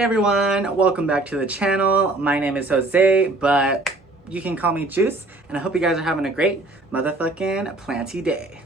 Hey everyone, welcome back to the channel. My name is Jose, but you can call me Juice, and I hope you guys are having a great motherfucking planty day.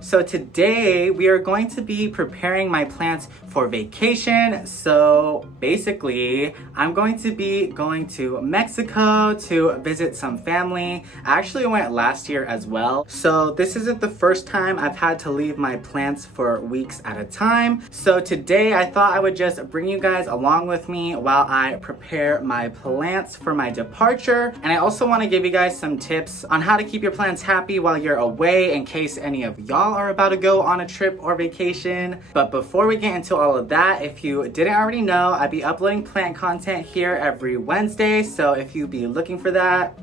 So today we are going to be preparing my plants for vacation. So basically, I'm going to be going to Mexico to visit some family. I actually went last year as well. So this isn't the first time I've had to leave my plants for weeks at a time. So today I thought I would just bring you guys along with me while I prepare my plants for my departure. And I also want to give you guys some tips on how to keep your plants happy while you're away in case any of y'all are about to go on a trip or vacation. But before we get into all of that, if you didn't already know, I'd be uploading plant content here every Wednesday. So if you be looking for that,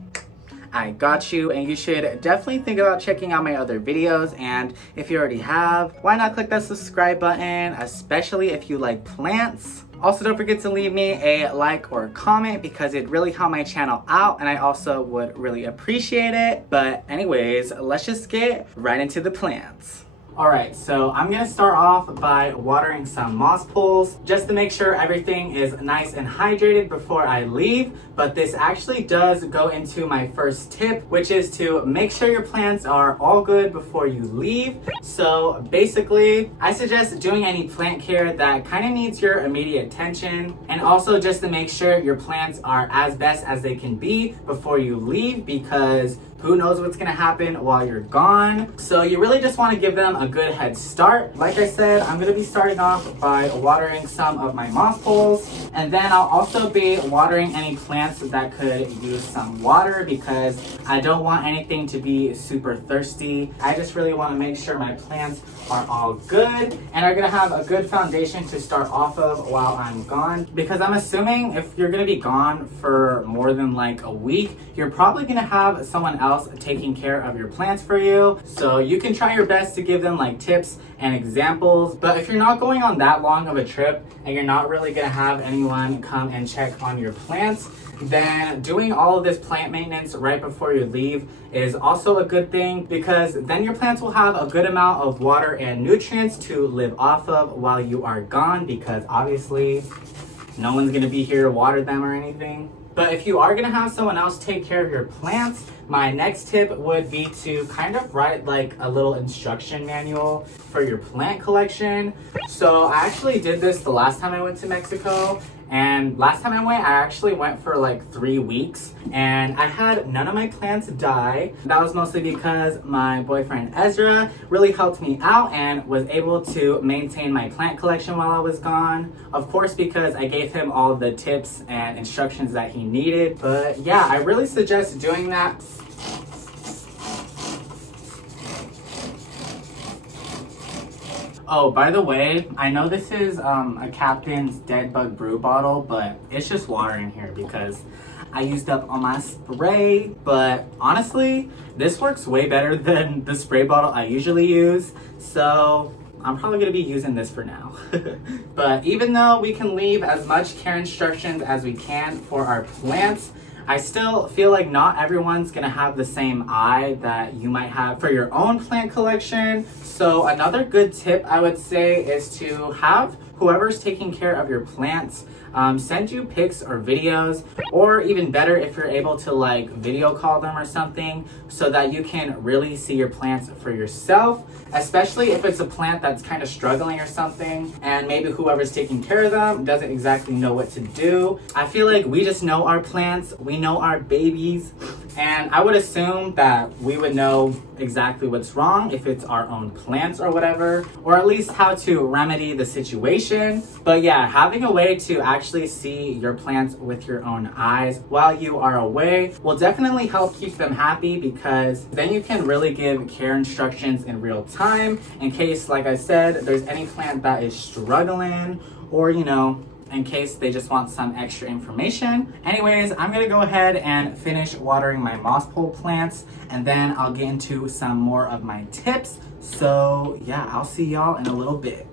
I got you, and you should definitely think about checking out my other videos. And if you already have, why not click that subscribe button, especially if you like plants. Also, don't forget to leave me a like or a comment because it really helped my channel out, and I also would really appreciate it. But anyways, let's just get right into the plants. Alright, so I'm going to start off by watering some moss pools just to make sure everything is nice and hydrated before I leave. But this actually does go into my first tip, which is to make sure your plants are all good before you leave. So basically, I suggest doing any plant care that kind of needs your immediate attention, and also just to make sure your plants are as best as they can be before you leave, because who knows what's gonna happen while you're gone. So you really just wanna give them a good head start. Like I said, I'm gonna be starting off by watering some of my moss poles, and then I'll also be watering any plants that could use some water because I don't want anything to be super thirsty. I just really wanna make sure my plants are all good and are gonna have a good foundation to start off of while I'm gone. Because I'm assuming if you're gonna be gone for more than like a week, you're probably gonna have someone else taking care of your plants for you. So you can try your best to give them like tips and examples. But if you're not going on that long of a trip and you're not really gonna have anyone come and check on your plants, then doing all of this plant maintenance right before you leave is also a good thing, because then your plants will have a good amount of water and nutrients to live off of while you are gone, because obviously no one's gonna be here to water them or anything. But if you are gonna have someone else take care of your plants, my next tip would be to kind of write like a little instruction manual for your plant collection. So I actually did this the last time I went to Mexico. And last time I went, I actually went for like 3 weeks, and I had none of my plants die. That was mostly because my boyfriend Ezra really helped me out and was able to maintain my plant collection while I was gone. Of course, because I gave him all the tips and instructions that he needed. But yeah, I really suggest doing that. Oh, by the way, I know this is a Captain's Dead Bug Brew bottle, but it's just water in here because I used up all my spray. But honestly, this works way better than the spray bottle I usually use. So I'm probably gonna be using this for now. But even though we can leave as much care instructions as we can for our plants, I still feel like not everyone's gonna have the same eye that you might have for your own plant collection. So another good tip I would say is to have whoever's taking care of your plants send you pics or videos, or even better if you're able to like video call them or something, so that you can really see your plants for yourself, especially if it's a plant that's kind of struggling or something and maybe whoever's taking care of them doesn't exactly know what to do. I feel like we just know our plants, we know our babies, and I would assume that we would know exactly what's wrong if it's our own plants or whatever, or at least how to remedy the situation. But yeah, having a way to actually see your plants with your own eyes while you are away will definitely help keep them happy, because then you can really give care instructions in real time in case, like I said, there's any plant that is struggling, or you know, in case they just want some extra information. Anyways, I'm gonna go ahead and finish watering my moss pole plants, and then I'll get into some more of my tips. So yeah, I'll see y'all in a little bit.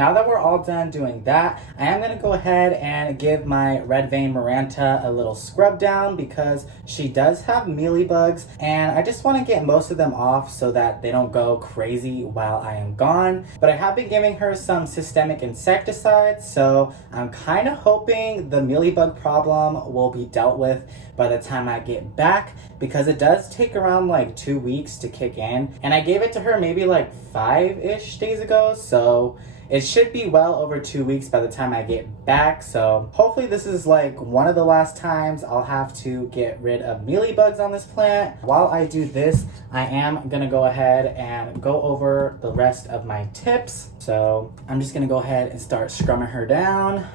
now that we're all done doing that, I am gonna go ahead and give my red vein maranta a little scrub down because she does have mealybugs, and I just want to get most of them off so that they don't go crazy while I am gone. But I have been giving her some systemic insecticides, so I'm kind of hoping the mealybug problem will be dealt with by the time I get back, because it does take around like 2 weeks to kick in, and I gave it to her maybe like 5-ish days ago, so it should be well over 2 weeks by the time I get back. So hopefully this is like one of the last times I'll have to get rid of mealybugs on this plant. While I do this, I am gonna go ahead and go over the rest of my tips. So I'm just gonna go ahead and start scrubbing her down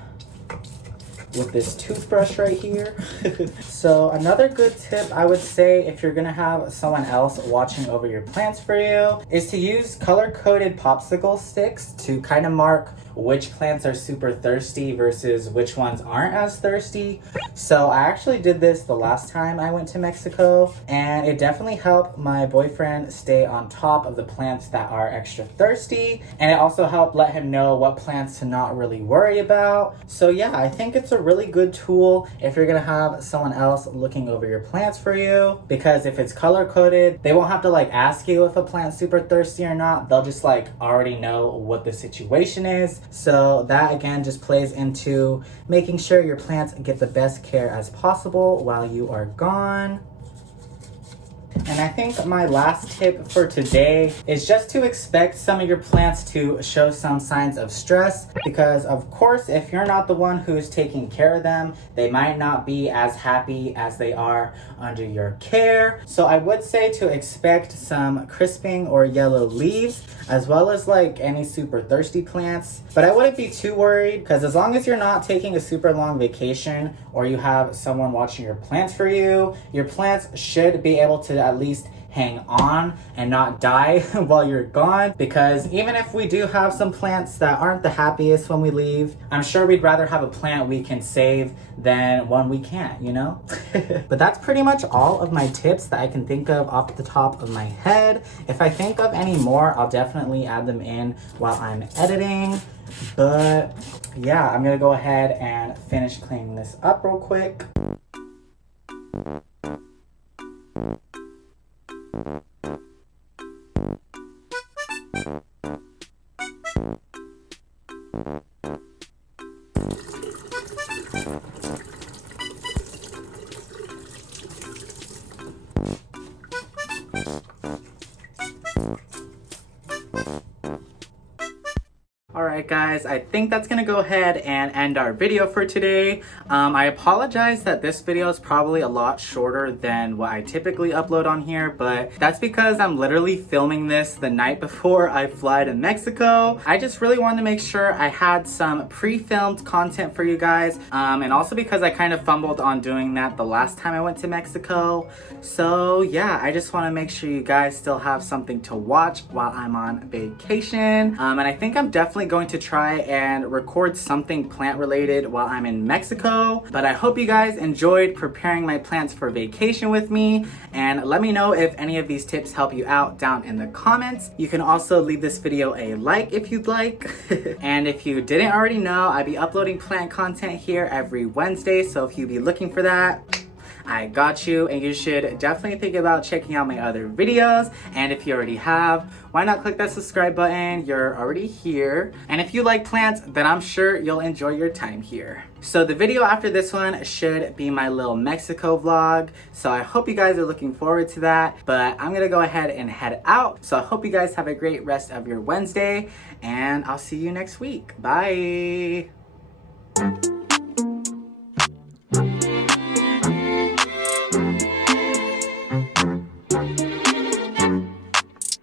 with this toothbrush right here. So another good tip I would say, if you're gonna have someone else watching over your plants for you, is to use color-coded popsicle sticks to kind of mark which plants are super thirsty versus which ones aren't as thirsty. So I actually did this the last time I went to Mexico, and it definitely helped my boyfriend stay on top of the plants that are extra thirsty, and it also helped let him know what plants to not really worry about. So yeah, I think it's a really good tool if you're gonna have someone else looking over your plants for you, because if it's color coded, they won't have to like ask you if a plant's super thirsty or not. They'll just like already know what the situation is. So that again just plays into making sure your plants get the best care as possible while you are gone. And I think my last tip for today is just to expect some of your plants to show some signs of stress, because of course, if you're not the one who's taking care of them, they might not be as happy as they are under your care. So I would say to expect some crisping or yellow leaves, as well as like any super thirsty plants. But I wouldn't be too worried, because as long as you're not taking a super long vacation or you have someone watching your plants for you, your plants should be able to at least hang on and not die while you're gone. Because even if we do have some plants that aren't the happiest when we leave, I'm sure we'd rather have a plant we can save than one we can't, you know? But that's pretty much all of my tips that I can think of off the top of my head. If I think of any more, I'll definitely add them in while I'm editing. But yeah, I'm gonna go ahead and finish cleaning this up real quick. Alright guys, I think that's gonna go ahead and end our video for today. I apologize that this video is probably a lot shorter than what I typically upload on here, but that's because I'm literally filming this the night before I fly to Mexico. I just really wanted to make sure I had some pre-filmed content for you guys, and also because I kind of fumbled on doing that the last time I went to Mexico. So yeah, I just want to make sure you guys still have something to watch while I'm on vacation. And I think I'm definitely going to try and record something plant related while I'm in Mexico. But I hope you guys enjoyed preparing my plants for vacation with me, and let me know if any of these tips help you out down in the comments. You can also leave this video a like if you'd like. And if you didn't already know, I'd be uploading plant content here every Wednesday, so if you'd be looking for that, I got you. And you should definitely think about checking out my other videos. And if you already have, why not click that subscribe button? You're already here. And if you like plants, then I'm sure you'll enjoy your time here. So the video after this one should be my little Mexico vlog. So I hope you guys are looking forward to that. But I'm gonna go ahead and head out. So I hope you guys have a great rest of your Wednesday, and I'll see you next week. Bye.